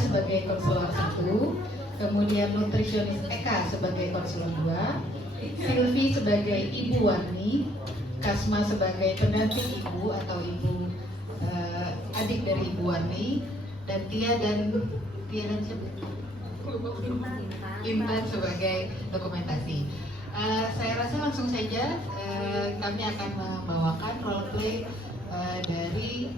sebagai konselor 1, kemudian nutrisionis Eka sebagai konselor 2, Silvi sebagai Ibu Warni, Kasma sebagai pendamping ibu atau ibu adik dari Ibu Warni, dan Tia dan Intan sebagai dokumentasi. Saya rasa langsung saja kami akan membawakan role play dari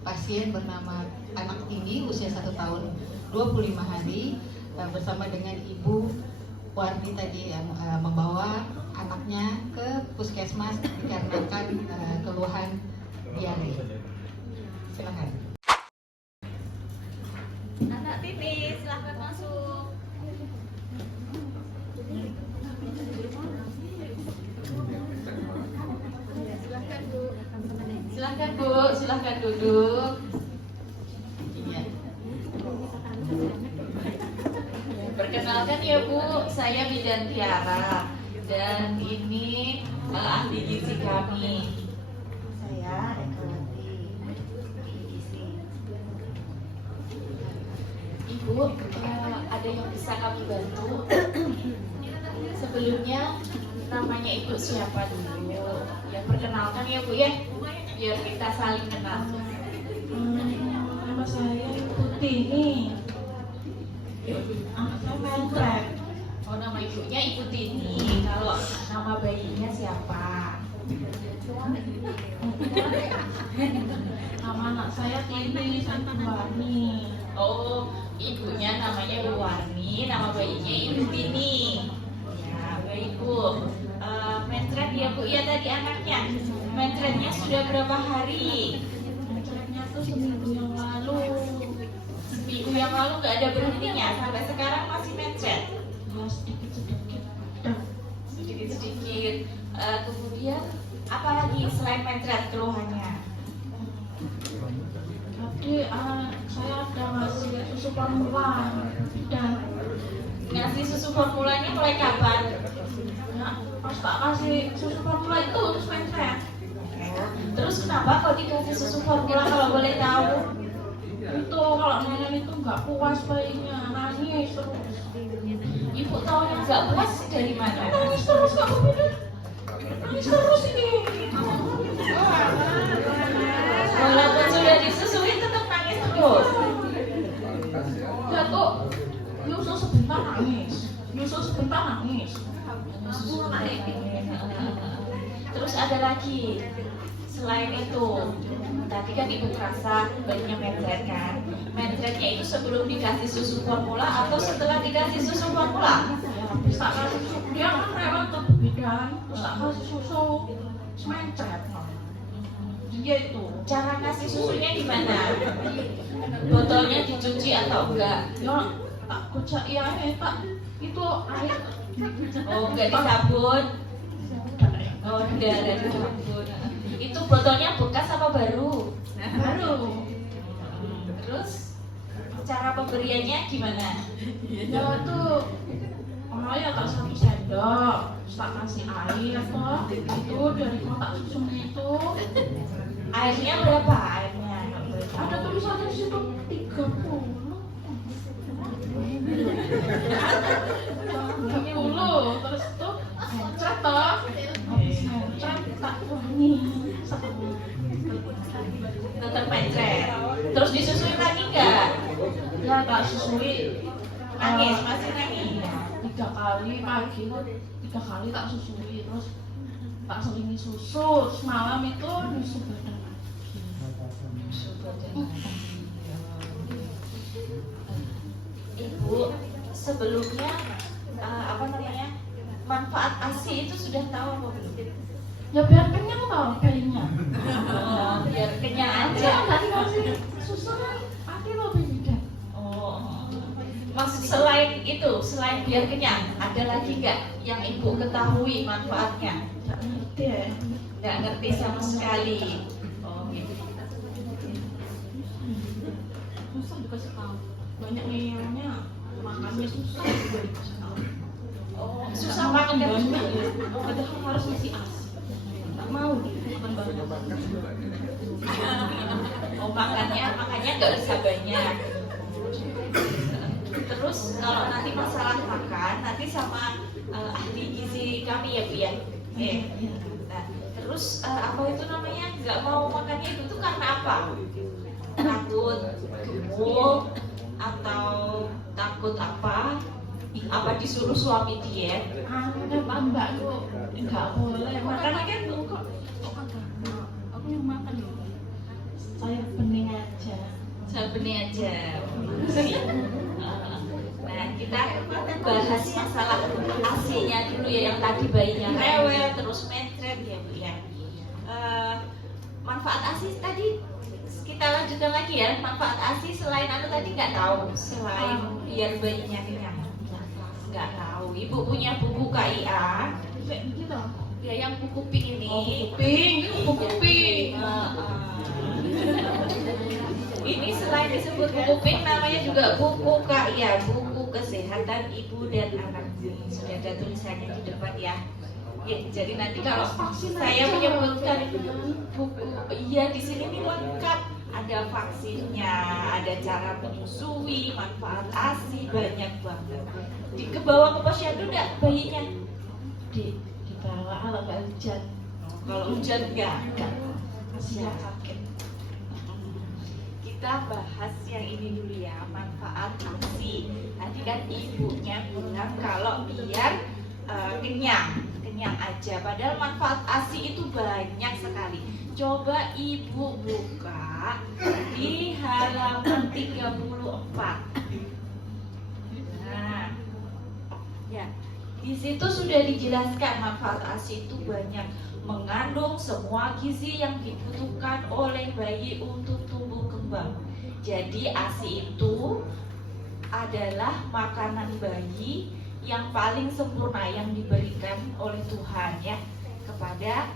pasien bernama anak ini usia 1 tahun 25 hari bersama dengan Ibu Warni tadi yang membawa anaknya ke puskesmas dikarenakan keluhan diare. Silakan. Anak Titi, silahkan masuk. Silahkan Bu, silahkan duduk. Iya. Perkenalkan ya Bu, saya Bidan Tiara dan ini ahli gizi kami. Saya Ekawati, gizi. Ibu, ada yang bisa kami bantu? Sebelumnya namanya Ibu siapa dulu? Ya perkenalkan ya Bu ya, biar kita saling kenal. Nama saya Putih nih. Anak saya Mentret. Oh, nama ibunya Ibu Tini. Kalau nama bayinya siapa? Nama anak saya Tini Santuwani. Oh, ibunya namanya Bu Warni, nama bayinya Ibu Tini. Ya, baik Bu. Mentret ya Bu, ya tadi anaknya. Mentretnya sudah berapa hari? Mentretnya tuh seminggu yang lalu. Seminggu yang lalu nggak ada berhentinya, sampai sekarang masih mentret. Ya sedikit-sedikit. Sedikit-sedikit. Kemudian apalagi selain mentret keluhannya? Tadi saya ada ngasih susu formula dan Ngasih susu formulanya mulai kapan? pas tak kasih susu formula itu terus Mentret. Terus kenapa kok dikasih susu formula kalau boleh tahu? Itu kalau nenek itu nggak puas bayinya, nangis terus. Ibu tahu yang nggak puas dari mana? Nangis terus nggak mau minum. Nangis terus ini. Walaupun sudah disusui tetap nangis terus. Ya tuh, nyusu sebentar nangis, nyusu sebentar nangis. Terus ada lagi selain itu, tadi kan ibu terasa bayinya mentret kan? Mentretnya itu sebelum dikasih susu formula atau setelah dikasih susu formula? Ya bisa kasih susu, dia kan rewel ke bidan, terus tak kasih susu, semencret. Dia itu. Cara kasih susunya gimana? Botolnya dicuci atau enggak? Ya tak kocak iya tak itu air. Oh, enggak disabun? Oh, enggak ada disabun. Itu botolnya bekas apa baru? Baru. Terus cara pemberiannya gimana? Ya tuh ya tak 1 sendok, terus tak kasih air toh, itu dari kotak susunya itu. Airnya berapa airnya? Ada tulisannya di situ 30. 30 terus tuh mencret toh. Habis mencret tak wangi. Tetap mencret. Terus disusui lagi enggak? Ya tak susui Nangis, masih nangis. 3 kali pagi, 3 kali tak susui, terus tak selingi susu, terus malam itu nyusu badan lagi. Ibu sebelumnya apa namanya manfaat ASI itu sudah tahu apa belum? Ya biar kenyang tau bayinya. Oh, biar kenyang aja. Ya nggak dikasih susu kan pasti lo bayinya. Oh, maksud selain itu, selain biar kenyang, ada lagi nggak yang ibu ketahui manfaatnya? Nggak ngerti ya. Nggak ngerti sama sekali. Oh, gitu. Susah dikasih tahu. Banyak ngeyelnya, makannya susah juga dikasih tahu. Oh, susah makan makan banyak ya. Padahal harus ngasih asi. Tak mau makan banyak. Oh, makanya nggak bisa banyak. Terus kalau nanti masalah makan, nanti sama ahli gizi kami ya Bu ya. Nah, terus apa itu namanya? Nggak mau makannya itu tuh karena apa? Takut gemuk atau takut apa? Apa disuruh suami diet? Kenapa mbak kok nggak boleh Makanya kan kok kagak mau. Aku yang makan loh. Saya bening aja. saya benih aja. Nah, kita bahas masalah ASI-nya dulu ya, yang tadi bayinya rewel, terus mencret ya Bu ya. Manfaat ASI tadi kita lanjutkan lagi ya. Manfaat ASI selain apa tadi nggak tahu, selain biar bayinya kenyang. Nggak tahu. Ibu punya buku KIA, Kayak gitu. ya yang buku pink ini. Buku pink. Ini selain disebut buku pink, namanya juga buku KIA, buku kesehatan ibu dan anak. Sudah ada tulisannya di depan ya. Ya, jadi nanti kalau saya menyebutkan buku, iya di sini nih lengkap. Ada vaksinnya, ada cara menyusui, manfaat ASI, banyak banget. Ke bawah ke posyandu enggak bayinya? Di bawah kalau nggak hujan. Kalau hujan enggak. Masih sakit. Kita bahas yang ini dulu ya, manfaat ASI. Tadi kan ibunya bilang kalau biar kenyang aja. Padahal manfaat ASI itu banyak sekali. Coba ibu buka di halaman 34. Nah, ya, di situ sudah dijelaskan manfaat ASI itu banyak, mengandung semua gizi yang dibutuhkan oleh bayi untuk tumbuh kembang. Jadi ASI itu adalah makanan bayi yang paling sempurna yang diberikan oleh Tuhan ya kepada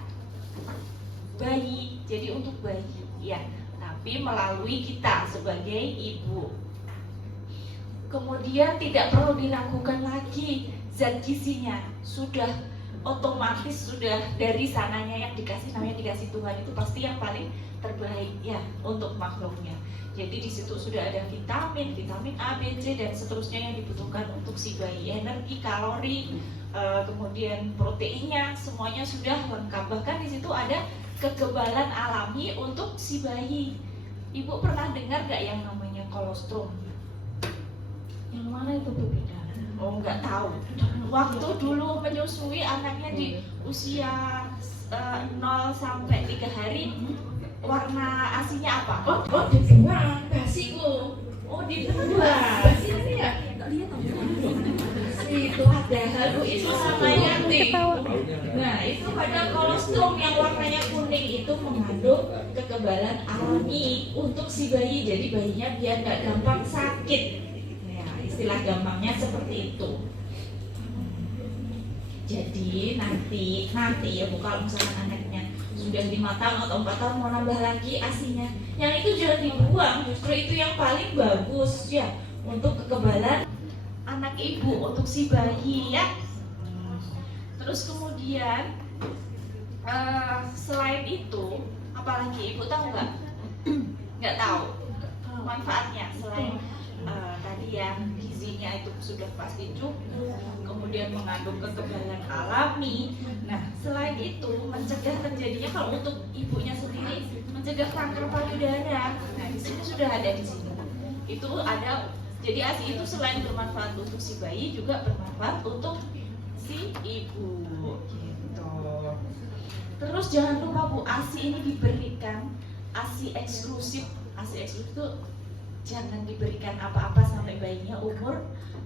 bayi. Jadi untuk bayi ya, tapi melalui kita sebagai ibu. Kemudian tidak perlu diragukan lagi, zat gizinya sudah otomatis, sudah dari sananya yang dikasih, namanya dikasih Tuhan itu pasti yang paling terbaik ya untuk makhluknya. Jadi di situ sudah ada vitamin A, B, C dan seterusnya yang dibutuhkan untuk si bayi, energi, kalori, kemudian proteinnya semuanya sudah lengkap. Bahkan di situ ada kekebalan alami untuk si bayi. Ibu pernah dengar nggak yang namanya kolostrum? Yang mana itu berbeda? Oh nggak tahu. Waktu dulu menyusui anaknya di usia 0 sampai 3 hari, warna ASINya apa? Oh dibuang basiku. Oh dibuang. Basi ini ya? Itu ada itu namanya T. Nah itu pada kolostrum yang warnanya kuning itu mengandung kekebalan alami untuk si bayi. Jadi bayinya biar nggak gampang sakit. Ya istilah gampangnya seperti itu. Jadi nanti ya Bu, kalau misalkan anaknya sudah 5 tahun atau 4 tahun mau nambah lagi ASINya, yang itu jangan dibuang, justru itu yang paling bagus ya untuk kekebalan anak ibu, untuk si bayi ya. Terus kemudian selain itu apalagi ibu tahu nggak? Nggak tahu manfaatnya selain tadi ya gizinya itu sudah pasti cukup, kemudian mengandung kekebalan alami. Nah selain itu mencegah terjadinya, kalau untuk ibunya sendiri mencegah kanker payudara. Nah di sini sudah ada di sini. Itu ada. Jadi ASI itu selain bermanfaat untuk si bayi juga bermanfaat untuk si ibu. Gitu. Terus jangan lupa Bu, ASI ini diberikan ASI eksklusif. ASI eksklusif itu jangan diberikan apa-apa sampai bayinya umur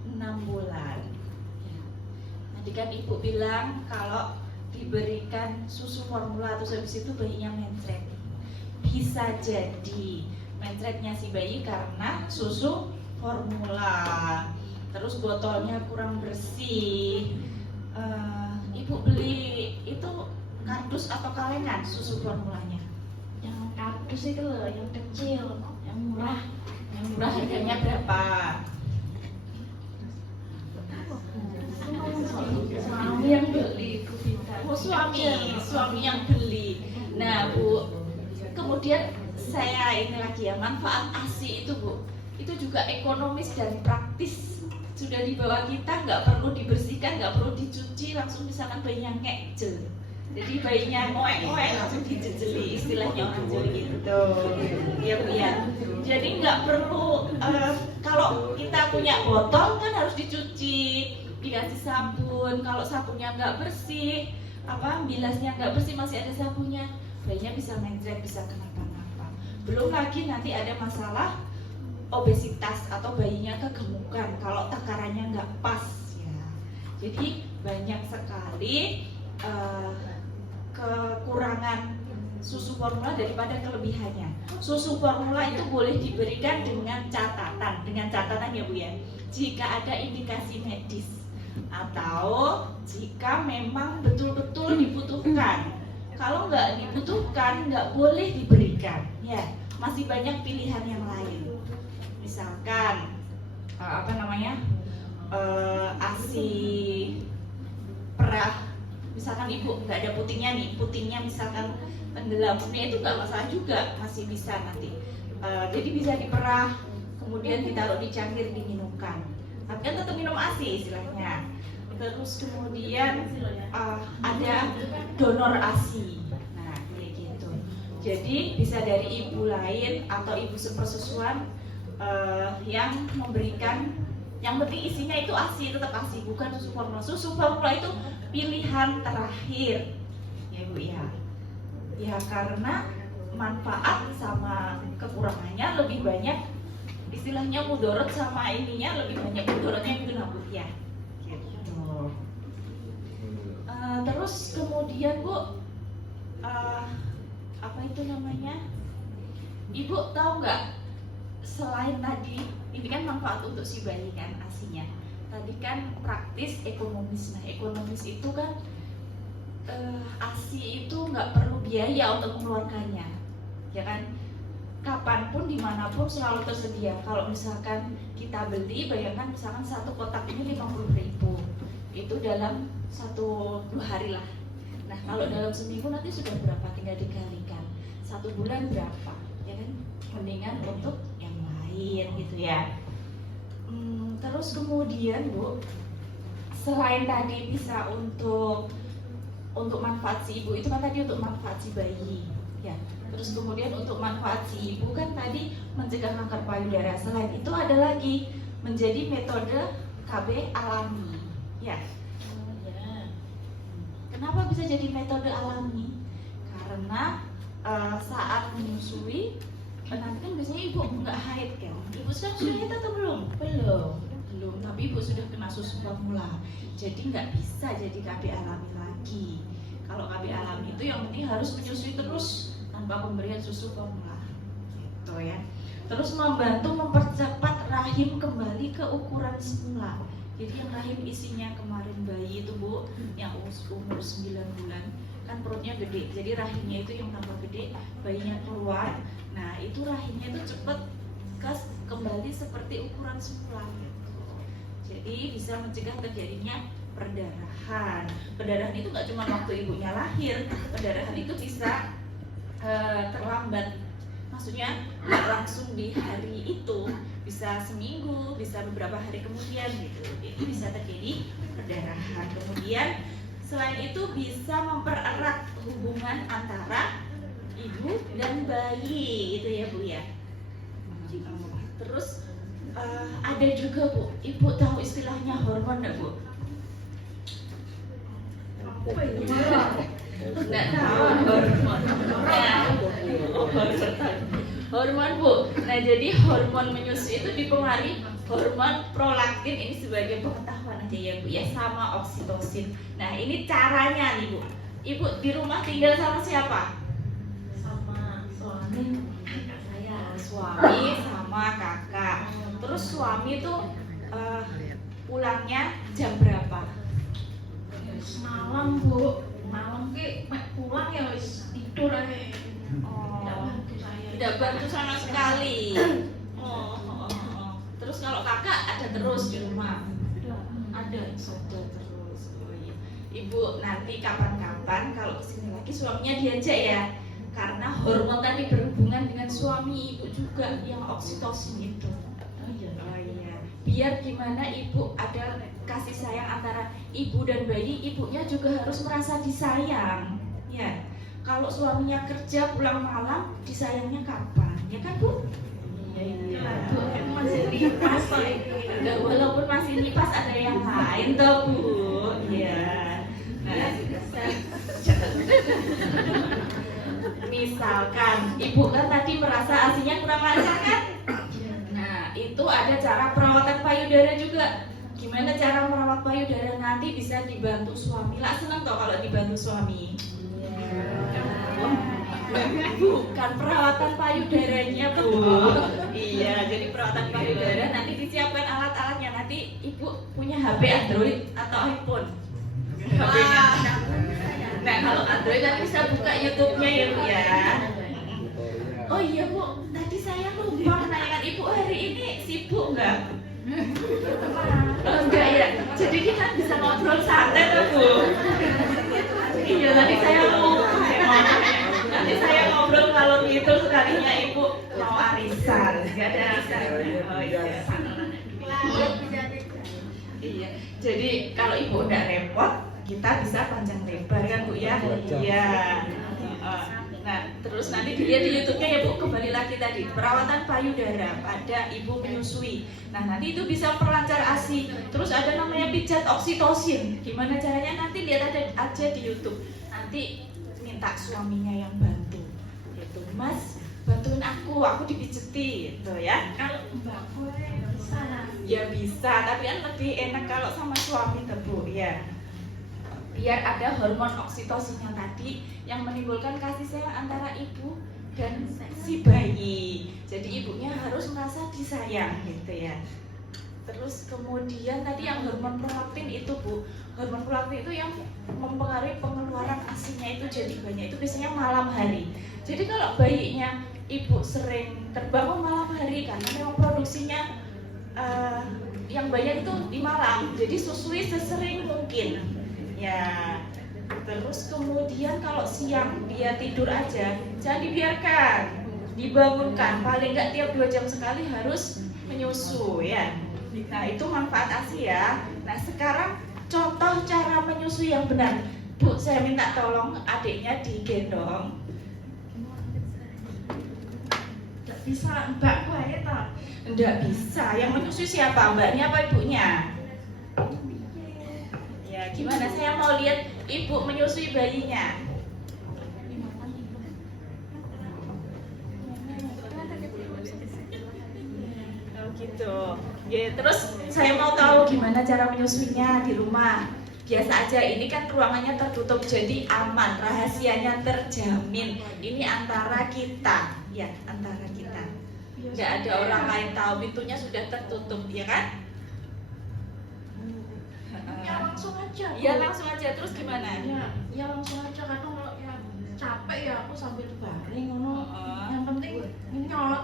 6 bulan. Tadi kan ibu bilang kalau diberikan susu formula terus habis itu bayinya mencret. Bisa jadi mencretnya si bayi karena susu formula, terus botolnya kurang bersih. Ibu beli itu kardus atau kalengan susu formulanya? Yang kardus itu loh, yang kecil, yang murah. Yang murah harganya berapa? Suami yang beli, Bu Bita. Oh suami yang beli. Nah Bu, kemudian saya ini lagi ya, manfaat ASI itu Bu. itu juga ekonomis dan praktis. Sudah di bawah kita, nggak perlu dibersihkan, nggak perlu dicuci, langsung misalkan bayinya ngejel. Jadi bayinya ngoek-ngoek langsung dijejeli, istilahnya orang Jawa gitu. Iya Bu ya. Jadi nggak perlu kalau kita punya botol kan harus dicuci, dikasih sabun. Kalau sabunnya nggak bersih, bilasnya nggak bersih, masih ada sabunnya, bayinya bisa mencret, bisa kenapa-napa. Belum lagi nanti ada masalah obesitas atau bayinya kegemukan kalau takarannya nggak pas ya. Jadi banyak sekali kekurangan susu formula daripada kelebihannya. Susu formula itu boleh diberikan dengan catatan ya Bu ya. Jika ada indikasi medis atau jika memang betul-betul dibutuhkan. Kalau nggak dibutuhkan, nggak boleh diberikan. Ya, masih banyak pilihan yang lain. Misalkan ASI perah. Misalkan ibu nggak ada putingnya misalkan tenggelam, itu nggak masalah juga, masih bisa nanti. Jadi bisa diperah, kemudian ditaruh di cangkir diminumkan. Tapi kan tetap minum ASI istilahnya. Terus kemudian ada donor ASI. Nah kayak gitu. Jadi bisa dari ibu lain atau ibu sepersusuan yang memberikan. Yang penting isinya itu ASI, tetap ASI, bukan susu formula. Susu formula itu pilihan terakhir, ya Bu ya. Ya karena manfaat sama kekurangannya lebih banyak, istilahnya mudorot sama ininya lebih banyak mudorotnya itu Bu ya. Gitu. Terus kemudian Bu, Ibu tahu nggak? Selain tadi, ini kan manfaat untuk si bayi kan ASINya. Tadi kan praktis, ekonomis. Nah ekonomis itu kan ASI itu nggak perlu biaya untuk mengeluarkannya, ya kan? Kapanpun, dimanapun selalu tersedia. Kalau misalkan kita beli, bayangkan misalkan satu kotak ini 50.000, itu dalam 1-2 hari lah. Nah kalau dalam seminggu nanti sudah berapa? Tinggal dikalikan. 1 bulan berapa? Ya kan? Mendingan untuk yang lain gitu ya. Terus kemudian Bu, selain tadi bisa untuk manfaat si ibu, itu kan tadi untuk manfaat si bayi ya. Terus kemudian untuk manfaat si ibu kan tadi mencegah kanker payudara. Selain itu ada lagi menjadi metode KB alami ya. Kenapa bisa jadi metode alami? Karena saat menyusui, nanti kan biasanya ibu nggak haid kan? Ibu sekarang sudah haid atau belum? Belum. Tapi ibu sudah kena susu formula, jadi nggak bisa jadi KB alami lagi. Kalau KB alami itu yang penting harus menyusui terus tanpa pemberian susu formula, gitu ya. Terus membantu mempercepat rahim kembali ke ukuran semula. Jadi yang rahim isinya kemarin bayi itu Bu, yang umur 9 bulan kan perutnya gede, jadi rahimnya itu yang tambah gede, bayinya keluar. Nah itu rahimnya itu cepat kembali seperti ukuran semula gitu. Jadi bisa mencegah terjadinya perdarahan. Perdarahan itu nggak cuma waktu ibunya lahir, perdarahan itu bisa terlambat. Maksudnya nggak langsung di hari itu, bisa seminggu, bisa beberapa hari kemudian gitu. Itu bisa terjadi perdarahan. Kemudian selain itu bisa mempererat hubungan antara ibu dan bayi, itu ya Bu ya. Terus ada juga Bu, ibu tahu istilahnya hormon nggak Bu? Nggak tahu hormon. Hormon Bu. Nah jadi hormon menyusui itu dipengaruhi hormon prolaktin, ini sebagai pengetahuan aja ya Bu ya, sama oksitosin. Nah ini caranya nih Bu. Ibu di rumah tinggal sama siapa? Sama suami saya. Suami sama kakak. Terus suami tuh pulangnya jam berapa? Malam Bu, malam ki pulang ya wis tidur aja. Tidak bantu sama sekali. Terus kalau kakak ada terus di rumah? Ada terus. Iya. Ibu nanti kapan-kapan kalau kesini lagi suaminya diajak ya, karena hormon tadi berhubungan dengan suami ibu juga yang oksitosin itu. biar gimana ibu ada kasih sayang antara ibu dan bayi, ibunya juga harus merasa disayang. Ya, kalau suaminya kerja pulang malam, disayangnya kapan? Ya kan Bu? Iya. Bu, masih nipas. Walaupun masih nipas ada yang lain toh Bu. Iya. Nah, misalkan ibu kan tadi merasa asinya kurang lancar kan? Nah, itu ada cara perawatan payudara juga. Gimana cara merawat payudara nanti bisa dibantu suami. Lah seneng toh kalau dibantu suami. Bukan perawatan payudaranya Bu. Iya, jadi perawatan payudara nanti disiapkan alat-alatnya. Nanti ibu punya HP Android atau iPhone. HP-nya. Nah, kalau Android nanti bisa buka YouTube-nya ya Bu ya. Oh iya Bu, tadi saya lupa menanyakan ibu hari ini sibuk nggak? Oh, enggak ya. Jadi kita bisa ngobrol santai tuh Bu. Iya, tadi saya lupa. Nanti saya ngobrol kalau gitu sekalinya ibu mau arisan. Nggak ada arisan. Oh iya. Iya. Jadi kalau ibu udah repot, kita bisa panjang lebar kan Bu ya? Iya. Nah, terus nanti dilihat di YouTube-nya ya Bu, kembali lagi tadi perawatan payudara pada ibu menyusui. Nah, nanti itu bisa memperlancar ASI. Terus ada namanya pijat oksitosin. Gimana caranya nanti lihat aja di YouTube. Nanti minta suaminya yang bantu. Itu, Mas, bantuin aku dipijeti gitu ya. Kalau Mbak gue bisa. Ya bisa, tapi kan lebih enak kalau sama suami tuh Bu ya. Biar ada hormon oksitosinnya tadi yang menimbulkan kasih sayang antara ibu dan si bayi. Jadi ibunya harus merasa disayang gitu ya. Terus kemudian tadi yang hormon prolaktin itu Bu, hormon prolaktin itu yang mempengaruhi pengeluaran ASINya itu jadi banyak, itu biasanya malam hari. Jadi kalau bayinya ibu sering terbangun malam hari karena memang produksinya yang banyak itu di malam, jadi susui sesering mungkin. Ya, terus kemudian kalau siang dia tidur aja, jangan dibiarkan, dibangunkan, paling nggak tiap 2 jam sekali harus menyusu ya. Nah itu manfaat ASI ya. Nah sekarang contoh cara menyusui yang benar. Bu, saya minta tolong adiknya digendong. Nggak bisa, Mbak gue toh. Nggak bisa, yang menyusui siapa? Mbaknya apa ibunya? Ya, gimana saya mau lihat ibu menyusui bayinya. Oh gitu. Ya, terus saya mau tahu gimana cara menyusuinya di rumah. Biasa aja, ini kan ruangannya tertutup jadi aman, rahasianya terjamin. Ini antara kita, ya, antara kita. Nggak ada orang lain tahu, pintunya sudah tertutup, ya kan? Ya langsung aja. Ya langsung aja. Terus gimana? Ya langsung aja. Kadang kalau ya capek ya aku sambil baring ngono. Yang penting nyot.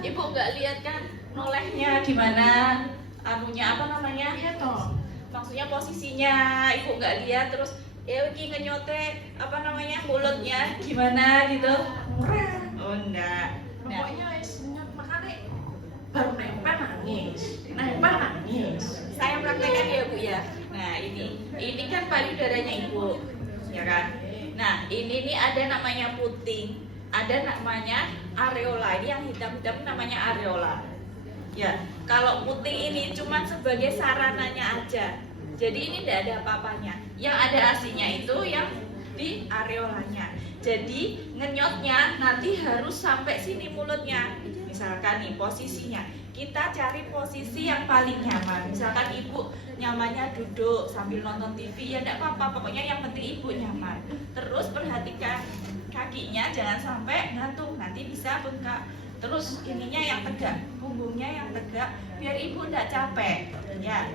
Ibu nggak lihat kan nolehnya gimana? Anunya apa namanya? Iya toh. Maksudnya posisinya ibu nggak lihat, terus iki ngenyote apa namanya mulutnya gimana gitu? Oh enggak. Nah, Pokoknya nyot makanya baru nempel nangis. Nempel nangis. saya praktekkan ya Bu ya. Nah ini kan payudaranya ibu, ya kan? Nah ini nih ada namanya puting, ada namanya areola. Ini yang hitam-hitam namanya areola. Ya, kalau puting ini cuma sebagai sarananya aja. Jadi ini tidak ada apa-apanya. Yang ada ASINya itu yang di areolanya. Jadi ngenyotnya nanti harus sampai sini mulutnya. Misalkan nih posisinya, kita cari posisi yang paling nyaman. Misalkan ibu nyamannya duduk sambil nonton TV, ya tidak apa-apa, pokoknya yang penting ibu nyaman. Terus perhatikan kakinya jangan sampai gantung, nanti bisa bengkak. Terus ininya yang tegak, punggungnya yang tegak, biar ibu tidak capek. Ya.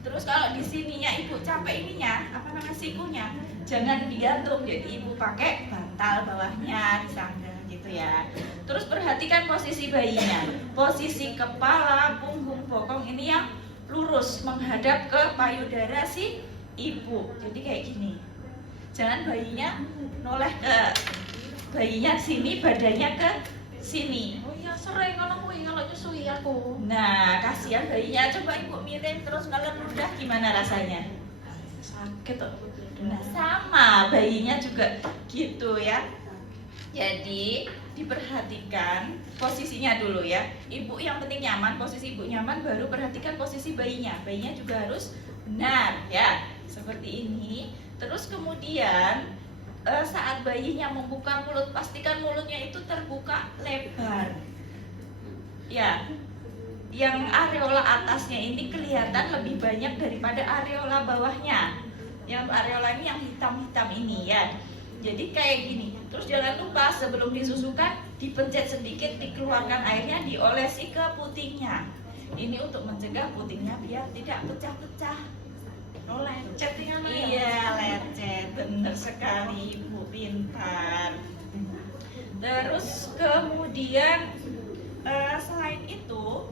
Terus kalau di sininya ibu capek ininya, apa namanya sikunya, jangan digantung, jadi ibu pakai bantal bawahnya disangga gitu ya. Terus perhatikan posisi bayinya, posisi kepala, punggung, bokong ini yang lurus menghadap ke payudara si ibu. Jadi kayak gini. Jangan bayinya noleh ke bayinya sini, badannya ke sini. Oh iya, sering ngono kuwi kalau nyusui aku. Nah, kasihan bayinya. Coba ibu miring terus nelen ludah, gimana rasanya? Sakit kok. Nah, sama bayinya juga gitu ya. Jadi diperhatikan posisinya dulu ya. Ibu yang penting nyaman, posisi ibu nyaman, baru perhatikan posisi bayinya. Bayinya juga harus benar ya, seperti ini. Terus kemudian saat bayinya membuka mulut, pastikan mulutnya itu terbuka lebar. Ya, yang areola atasnya ini kelihatan lebih banyak daripada areola bawahnya. Yang areola ini yang hitam-hitam ini ya. Jadi kayak gini. Terus jangan lupa sebelum disusukan dipencet sedikit, dikeluarkan airnya, diolesi ke putingnya. Ini untuk mencegah putingnya biar tidak pecah-pecah. Oh, lecet ya. Iya, lecet. Bener sekali, Ibu, pintar. Terus kemudian selain itu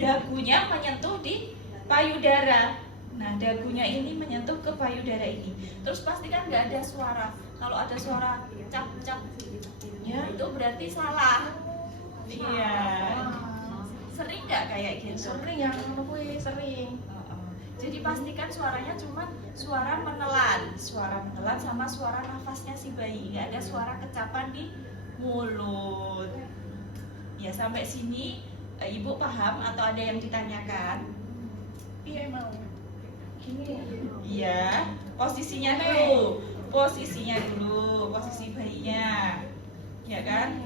dagunya menyentuh di payudara. Nah, dagunya ini menyentuh ke payudara ini. Terus pastikan nggak ada suara. Kalau ada suara cap-cap, ya itu berarti salah. Iya. Sering nggak kayak gitu? Sering yang ngono kuwi sering. Jadi pastikan suaranya cuma suara menelan sama suara nafasnya si bayi. Nggak ada suara kecapan di mulut. Ya, sampai sini ibu paham atau ada yang ditanyakan? Iya mau. Gini. Iya, posisinya dulu, posisi bayinya, ya kan?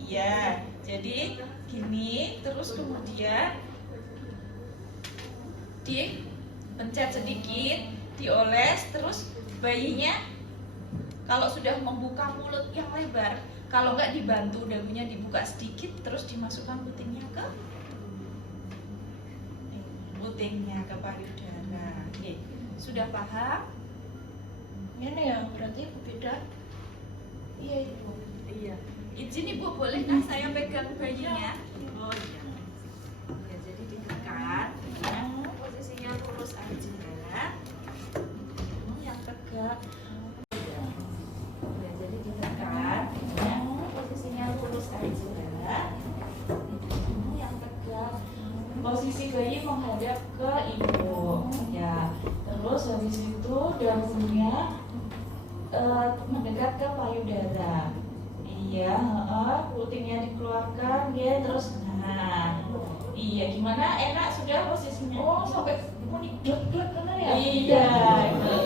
Iya, jadi gini, terus kemudian dipencet sedikit, dioles, terus bayinya kalau sudah membuka mulut yang lebar, kalau nggak dibantu dagunya dibuka sedikit, terus dimasukkan putingnya ke payudara. Oke, sudah paham? Ini ya berarti beda. Iya itu. Iya. Izin ibu boleh kan saya pegang bayinya? Oh iya. Ya, jadi ditekan. Posisinya lurus aja. Yang tegak. Ya, jadi ditekan. Ya, posisinya lurus aja. Yang tegak. Posisi bayi menghadap ke ibu. Ya. Terus habis itu dagunya mendekat ke payudara. Iya, putingnya dikeluarkan, ya terus, nah, iya gimana? Enak sudah posisinya? Oh, sampai kuning glek-glek kan ya? Iya, gitu.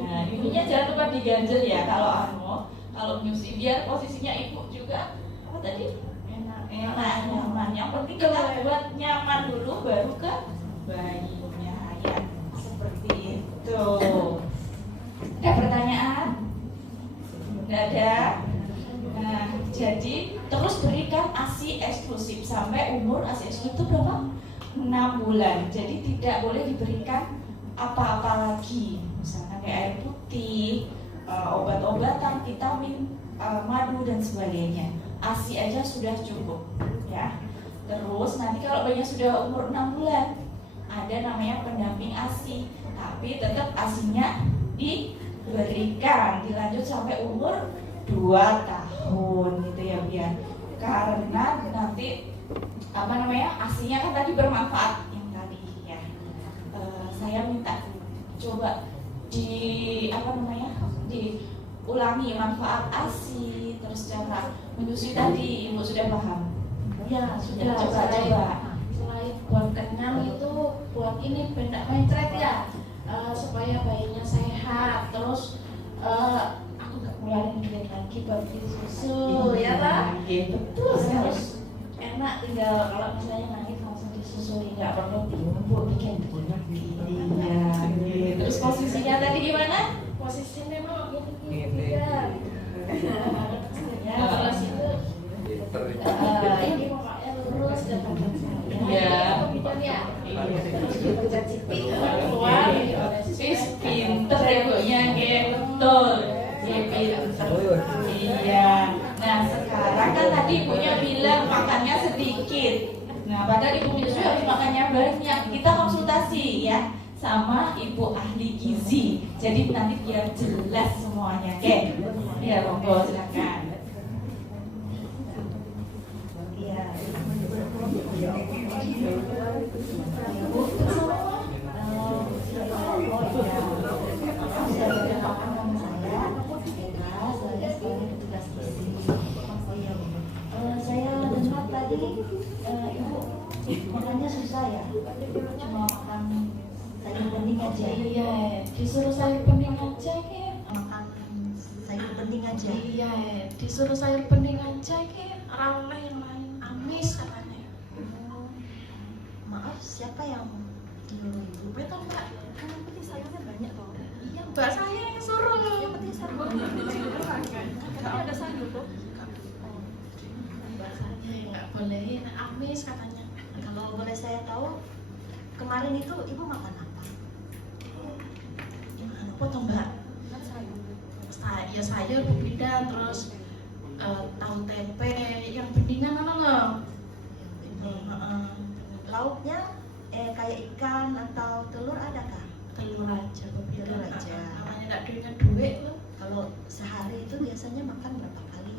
Nah, ininya jangan lupa diganjel ya kalau nyusi, biar posisinya ibu juga apa tadi? Enak, nyaman. Yang penting kita buat nyaman dulu, baru ke bayinya ya, seperti itu. Ada pertanyaan? Nggak ada? Nah, jadi terus berikan ASI eksklusif sampai umur ASI eksklusif itu berapa? 6 bulan. Jadi tidak boleh diberikan apa-apa lagi. Misalnya kayak air putih, obat-obatan, vitamin, madu dan sebagainya. ASI aja sudah cukup, ya. Terus nanti kalau bayinya sudah umur 6 bulan, ada namanya pendamping ASI, tapi tetap ASINya diberikan dilanjut sampai umur 2 tahun gitu ya, biar karena nanti ASINya kan tadi bermanfaat yang tadi ya. Saya minta coba diulangi manfaat ASI, terus cara menyusui tadi ibu sudah paham? Ya sudah. Coba. Selain buat kenyang itu buat ini benda mencret ya, supaya bayinya sehat. Terus aku nggak ngeluarin duit lagi buat beli susu, ya pak? Terus enak tinggal kalau misalnya nangis langsung disusui, nggak perlu diumpul bikin lagi. Iya. Terus posisinya tadi gimana? Posisinya mau gini ya. Ya terus itu ini pokoknya lurus dan badan saya. Iya. Ya. Terus dipencet sipit keluar. Pinter ya ibunya, betul. Pinter. Iya. Nah sekarang kan tadi ibunya bilang makannya sedikit. Nah padahal ibu menyusui harus makannya banyak. Kita konsultasi ya. sama ibu ahli gizi. Jadi nanti biar jelas semuanya. Oke. Ya, monggo silakan. Iya. Saya dengar tadi ibu makannya susah ya, cuma makan sayur bening aja. Iya, disuruh sayur bening aja ki. Makan sayur bening aja. Iya, disuruh sayur bening aja ki. Ora oleh yang lain, amis katanya. Maaf, siapa yang nyuruh ibu? Betul Mbak. Kan yang penting sayurnya banyak toh. Iya, Mbak saya yang suruh. Yang penting sayur. Katanya ada sayur tuh. Mbak saya nggak bolehin, amis katanya. Kalau boleh saya tahu, kemarin itu ibu makan apa? Apa tuh Mbak? Ya sayur bidan terus tahu tempe yang beningan mana loh? Lauknya kayak ikan atau telur ada kah? Telur aja Bu bidan. Telur aja. Namanya nggak punya duit loh. Kalau sehari itu biasanya makan berapa kali?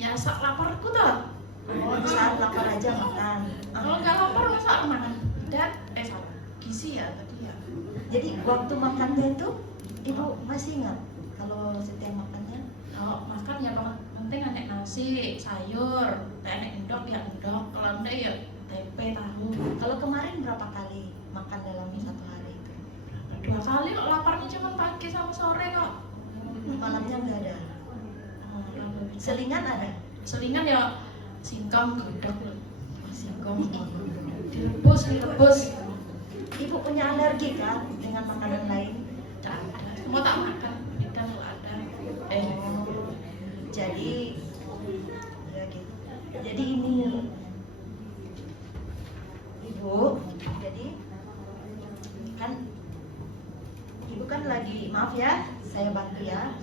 Ya sak laparku tuh. Oh, saat lapar aja makan. Kalau nggak lapar masa makan dan salah gizi ya tadi ya. Jadi waktu makannya itu ibu masih ingat kalau setiap makannya? Kalau makan ya penting ada nasi, sayur, enak endok ya endok, kalau enggak ya tempe tahu. Kalau kemarin berapa kali makan dalam satu hari itu? 2 kali kok laparnya cuma pagi sama sore kok. Malamnya nggak ada. Selingan ada? Selingan ya singkong gedok loh. Singkong. Direbus. Ibu punya alergi kan dengan makanan lain? Tak ada. Semua tak makan. Kita kalau ada. Jadi ya gitu. Jadi ini ibu, jadi kan ibu kan lagi, maaf ya, saya bantu ya.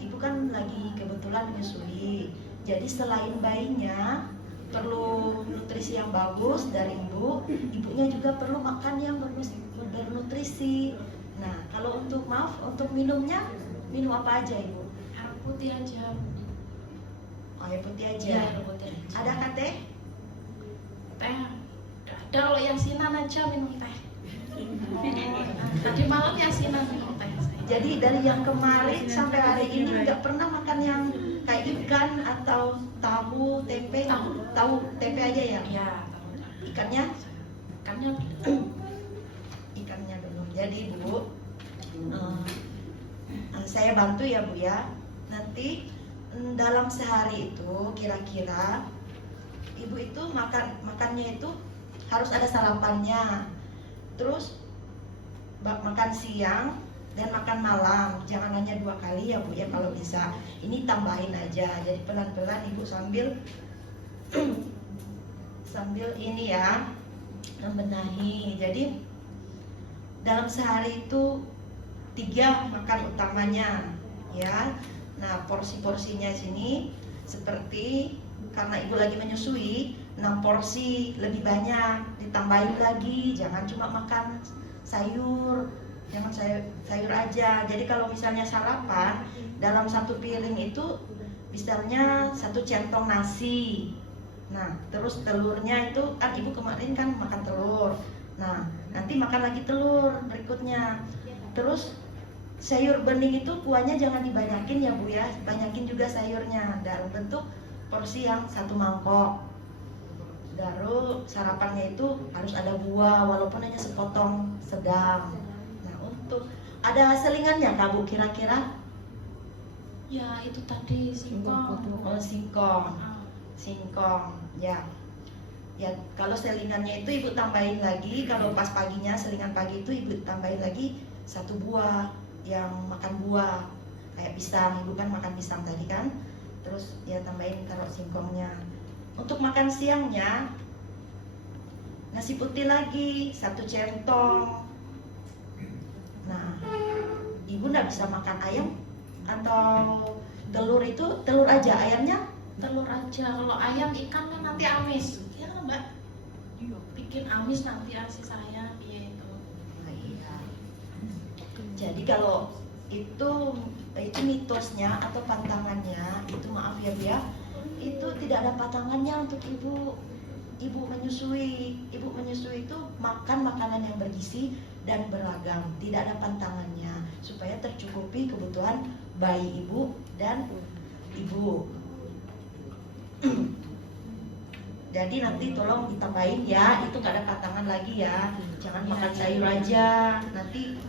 Ibu kan lagi kebetulan menyusui. Jadi selain bayinya perlu nutrisi yang bagus dari ibu, ibunya juga perlu makan yang bernutrisi. Nah, kalau untuk untuk minumnya, minum apa aja ibu? Air putih aja. Air putih aja. Iya, air putih aja. Ada kan teh? Teh. Nggak ada, kalau yasinan aja minum teh. Tadi malam yasinan minum teh. Jadi dari yang kemarin sampai hari ini nggak pernah makan yang kayak ikan atau tahu, tempe? Tahu tempe aja ya? Iya. Ikannya? Ikannya Ikannya belum. Jadi Bu, saya bantu ya Bu ya. Nanti dalam sehari itu kira-kira ibu itu makannya itu harus ada sarapannya, terus makan siang dan makan malam. Jangan hanya 2 kali ya Bu ya, kalau bisa ini tambahin aja. Jadi pelan-pelan ibu sambil ini ya membenahi. Jadi dalam sehari itu 3 makan utamanya ya. Nah, porsi-porsinya sini seperti karena ibu lagi menyusui, 6 porsi lebih banyak, ditambahin lagi. Jangan cuma makan sayur, jangan sayur aja. Jadi kalau misalnya sarapan, dalam 1 piring itu misalnya 1 centong nasi. Nah, terus telurnya itu kan ibu kemarin kan makan telur. Nah, nanti makan lagi telur berikutnya. Terus sayur bening itu kuahnya jangan dibanyakin ya Bu ya, banyakin juga sayurnya dalam bentuk porsi yang 1 mangkok. Baru sarapannya itu harus ada buah walaupun hanya sepotong sedang. Nah, untuk ada selingannya Kak Bu kira-kira? ya itu tadi singkong. Oh, singkong ya. Ya, kalau selingannya itu ibu tambahin lagi. Kalau pas paginya selingan pagi itu ibu tambahin lagi 1 buah yang makan buah kayak pisang. Ibu kan makan pisang tadi kan, terus ya tambahin taruh singkongnya. Untuk makan siangnya nasi putih lagi 1 centong. Nah, ibu nggak bisa makan ayam atau telur, itu telur aja, ayamnya Telur aja. Kalau ayam ikan kan nanti amis. Iya kan Mbak? Bikin amis nanti asi saya. Iya itu. nah, Iya. Jadi kalau itu mitosnya atau pantangannya itu, maaf ya Bu ya, itu tidak ada pantangannya untuk ibu menyusui. Ibu menyusui itu makan makanan yang bergizi dan beragam, tidak ada pantangannya, supaya tercukupi kebutuhan bayi ibu dan ibu. Jadi nanti tolong ditambahin ya, itu gak ada pantangan lagi ya. Jangan makan sayur aja, nanti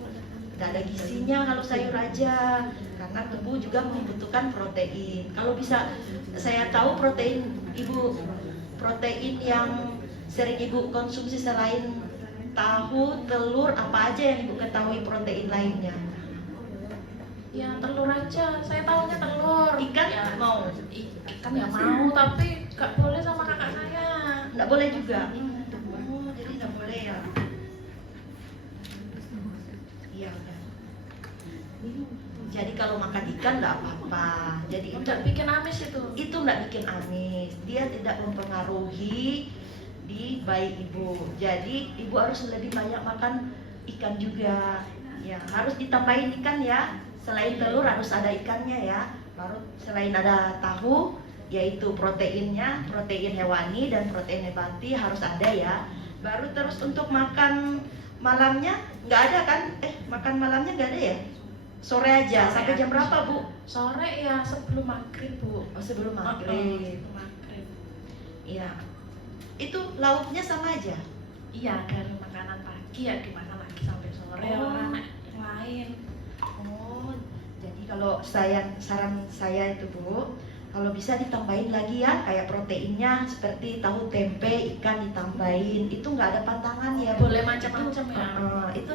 gak ada gizinya kalau sayur aja, karena tubuh juga membutuhkan protein. Kalau bisa, saya tahu protein yang sering ibu konsumsi selain tahu, telur, apa aja yang ibu ketahui protein lainnya? Ya telur aja, saya tahunya telur. Ikan ya, mau? Ikan ya mau, tapi gak boleh sama kakak saya. Nggak boleh juga. Oh, jadi nggak boleh ya? Iya udah. Jadi kalau makan ikan nggak apa-apa. Jadi itu Nggak bikin amis itu. Itu nggak bikin amis. Dia tidak mempengaruhi di bayi ibu. Jadi ibu harus lebih banyak makan ikan juga. Ya harus ditambahin ikan ya. Selain telur harus ada ikannya ya. Baru selain ada tahu, yaitu proteinnya, protein hewani dan protein nabati harus ada ya. Baru terus untuk makan malamnya nggak ada kan? Makan malamnya nggak ada ya? Sore aja. Sampai jam berapa Bu? Sore ya sebelum maghrib Bu. Oh, sebelum maghrib. Maghrib. Iya. Itu lauknya sama aja. Iya, dari makanan pagi ya dimakan lagi sampai sore. Oh. Orang yang lain. Oh, jadi kalau saran saya itu Bu, kalau bisa ditambahin lagi ya, kayak proteinnya seperti tahu, tempe, ikan ditambahin, itu nggak ada pantangan ya. Boleh macam-macam ya. Itu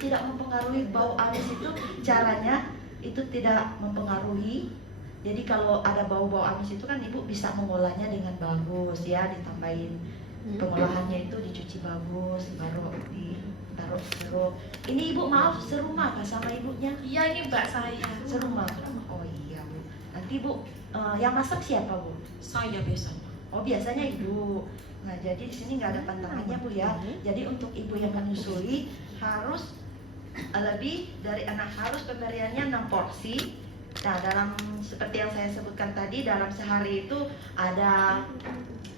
tidak mempengaruhi bau amis, itu caranya itu tidak mempengaruhi. Jadi kalau ada bau-bau amis itu kan ibu bisa mengolahnya dengan bagus ya, ditambahin pengolahannya itu dicuci bagus, baru ditaruh serut. Ini ibu maaf serumah kah sama ibunya? Iya, ini mbak saya. Serumah. Oh iya Bu. Nanti Bu, yang masak siapa Bu? Saya biasanya. Oh biasanya ibu. Nah jadi di sini nggak ada pantangannya Bu ya. Jadi untuk ibu yang menyusui harus lebih dari harus pemberiannya 6 porsi. Nah dalam seperti yang saya sebutkan tadi, dalam sehari itu ada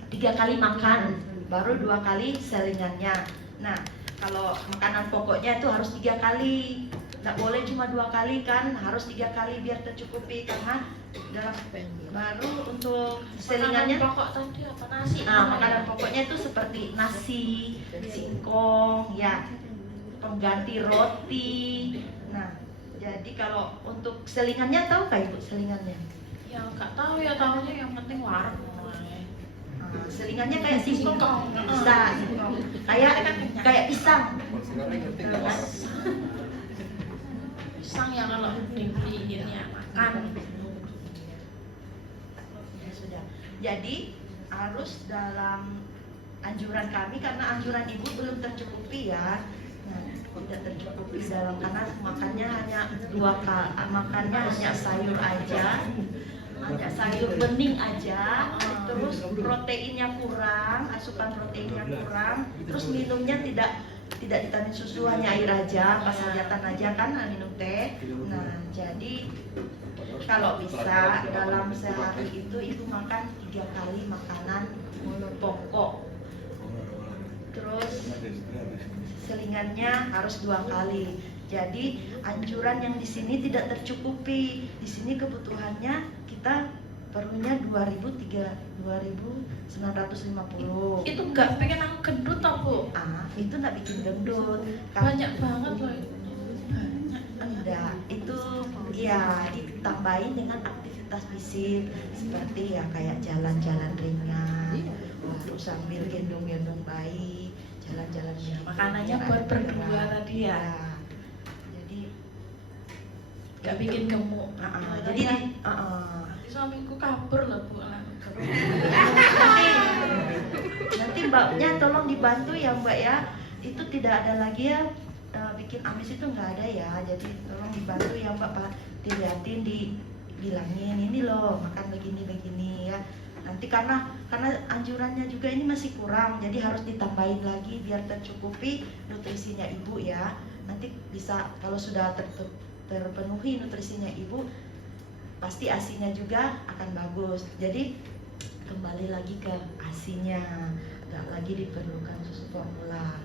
3 kali makan, baru 2 kali selingannya. Nah kalau makanan pokoknya itu harus 3 kali. Nggak boleh cuma 2 kali kan, harus 3 kali biar tercukupi, karena dalam baru untuk selingannya. Makanan pokok tadi apa, nasi? Makanan pokoknya itu seperti nasi, singkong, ya, pengganti roti. Nah, jadi kalau untuk selingannya tahu nggak ibu selingannya? Ya nggak tahu ya, tahunya yang penting warung. Selingannya kayak singkong, bisa, kayak pisang. Pisang ya kalau dibeliin ya makan. Ya sudah. Jadi harus dalam anjuran kami, karena anjuran ibu belum tercukupi ya. Nah, tidak tercukupi dalam, karena makannya hanya 2 kali, makannya hanya sayur aja, hanya sayur bening aja, terus proteinnya kurang, asupan proteinnya kurang, terus minumnya tidak vitamin susu, hanya air aja, pas hajatan aja kan minum teh. Nah jadi kalau bisa dalam sehari itu ibu makan 3 kali makanan pokok, terus selingannya harus 2 kali. Jadi anjuran yang di sini tidak tercukupi. Di sini kebutuhannya kita perlunya 2.950. Itu nggak bikin aku gendut tau Bu? Itu nggak bikin gendut. Banyak banget loh itu. Enggak, itu ya ditambahin dengan aktivitas fisik seperti ya kayak jalan-jalan ringan, terus sambil gendong-gendong bayi, jalan-jalan yang Makanannya buat berdua tadi ya. Jadi Nggak bikin gemuk. jadi Nanti suamiku kabur loh Bu. nanti mbaknya tolong dibantu ya Mbak ya. Itu tidak ada lagi ya bikin amis, itu nggak ada ya. Jadi tolong dibantu ya Mbak, Pak, dilihatin, dibilangin ini loh makan begini ya. Nanti karena anjurannya juga ini masih kurang, jadi harus ditambahin lagi biar tercukupi nutrisinya ibu ya. Nanti bisa kalau sudah terpenuhi nutrisinya ibu, pasti ASI-nya juga akan bagus. Jadi kembali lagi ke ASI-nya, nggak lagi diperlukan susu formula.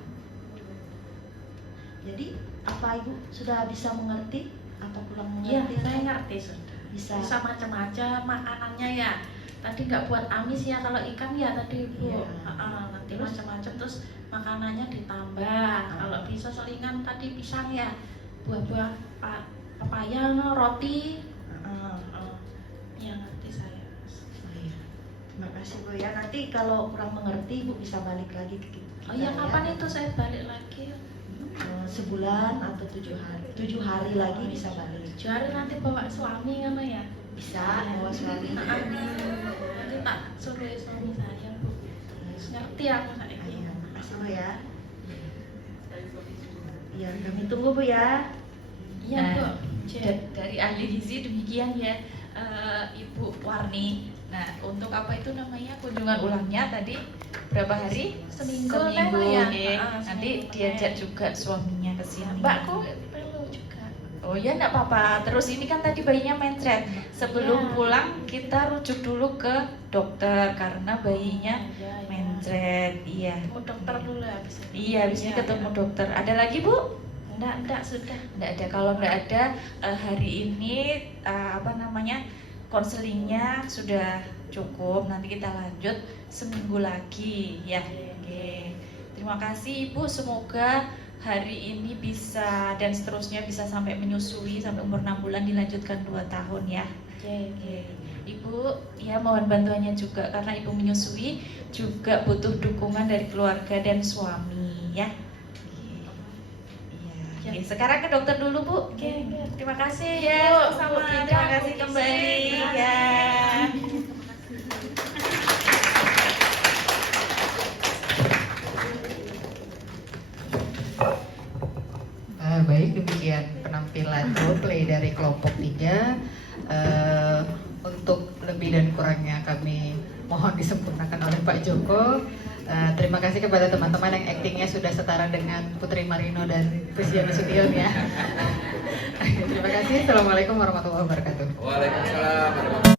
Jadi apa ibu sudah bisa mengerti atau kurang Iya, mengerti? saya ngerti sudah. Bisa. Bisa macam-macam makanannya ya. Tadi nggak buat amis ya, kalau ikan ya tadi ibu. Iya. Nanti Terus? macam-macam, terus makanannya ditambah. Kalau bisa selingan tadi pisang ya, buah-buah pepaya, roti. Ya ngerti saya. Oh iya. Terima kasih Bu ya. Nanti kalau kurang mengerti Ibu bisa balik lagi ke kita. Oh iya, kapan itu saya balik lagi? Sebulan atau 7 hari. 7 hari lagi bisa balik. 7 hari nanti bawa suami kan ya? Bisa bawa suami. Nanti tak suruh suami saya Bu. Ngerti aku saya. Iya, makasih Bu ya. Iya, kami tunggu Bu ya. Iya Bu. Dari ahli gizi demikian ya, Ibu Warni. Nah, untuk apa itu namanya kunjungan ulangnya tadi berapa hari? Seminggu ya. ya. Nanti diajak juga suaminya ke sini. Mbakku perlu juga. Oh ya, enggak apa-apa. Terus ini kan tadi bayinya mencret. Sebelum Ya. pulang kita rujuk dulu ke dokter karena bayinya Ya. mencret. Iya. Ketemu dokter dulu habis ini. Iya, habis ini Ya, ketemu ya. dokter. Ada lagi, Bu? Enggak sudah. Enggak ada. Kalau enggak ada, hari ini konselingnya sudah cukup. Nanti kita lanjut seminggu lagi ya. Oke. Terima kasih Ibu. Semoga hari ini bisa dan seterusnya bisa sampai menyusui sampai umur 6 bulan, dilanjutkan 2 tahun ya. Oke. Ibu ya mohon bantuannya juga karena Ibu menyusui juga butuh dukungan dari keluarga dan suami ya. Oke, sekarang ke dokter dulu Bu. Oke. Terima kasih Ya, ya. Sama Bu. terima kasih kembali ya. Baik, demikian penampilan roleplay dari kelompok 3. Untuk lebih dan kurangnya kami mohon disempurnakan oleh Pak Joko. Terima kasih kepada teman-teman yang aktingnya sudah setara dengan Putri Marino dan Christian Sution ya. Terima kasih. Assalamualaikum warahmatullahi wabarakatuh. Waalaikumsalam.